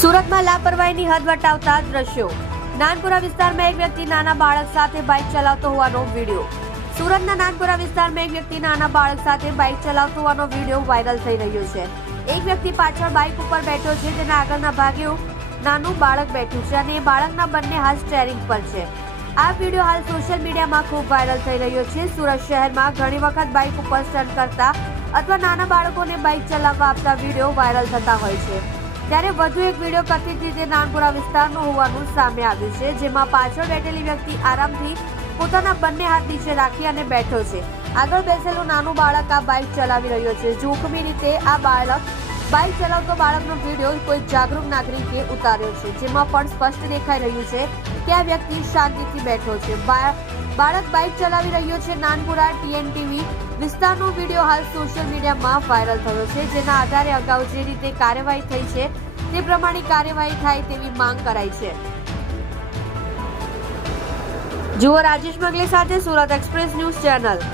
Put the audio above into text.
સુરતમાં લાપરવાહીની હદ વટાવતા દ્રશ્યો. નાનપુરા વિસ્તારમાં એક વ્યક્તિ નાના બાળક સાથે બાઇક ચલાવતો હોવાનો વીડિયો. સુરતના નાનપુરા વિસ્તારમાં એક વ્યક્તિ નાના બાળક સાથે બાઇક ચલાવતો હોવાનો વીડિયો વાયરલ થઈ રહ્યો છે. એક વ્યક્તિ પાછળ બાઇક ઉપર બેઠો છે તેના આગળના ભાગે નાનું બાળક બેઠું છે અને એ બાળકના બંને હાથ સ્ટેરિંગ પર છે. આ વીડિયો હાલ સોશિયલ મીડિયામાં ખૂબ વાયરલ થઈ રહ્યો છે. સુરત શહેરમાં ઘણી વખત બાઇક ઉપર સ્ટન્ટ કરતા અથવા નાના બાળકોને બાઇક ચલાવવા આપતા વીડિયો વાયરલ થતા હોય છે. ત્યારે વધુ એક વીડિયો કથિત રીતે નાનપુરા વિસ્તારનો હોવાનું સામે આવ્યું છે, જેમાં પાછળ બેઠેલી વ્યક્તિ આરામથી પોતાના બંને હાથ નીચે રાખી અને બેઠો છે. આગળ બેસેલું નાનું બાળક આ બાઇક ચલાવી રહ્યો છે. જોખમી રીતે આ બાળક બાઇક ચલાવતો બાળકનો વીડિયો કોઈ જાગૃત નાગરિકે ઉતાર્યો છે, જેમાં પણ સ્પષ્ટ દેખાઈ રહ્યું છે કે આ વ્યક્તિ શાંતિથી બેઠો છે. બાળક બાઇક ચલાવી રહ્યો છે. નાનપુરા ટીએનટીવી વિસ્તારનો વીડિયો હાલ સોશિયલ મીડિયામાં વાયરલ થયો છે, જેના આધારે અગાઉ જે રીતે કાર્યવાહી થઈ છે, તે પ્રમાણે કાર્યવાહી થાય તેવી માંગ કરાઈ છે. જુઓ રાજેશ મગલે સાથે સુરત એક્સપ્રેસ ન્યૂઝ ચેનલ.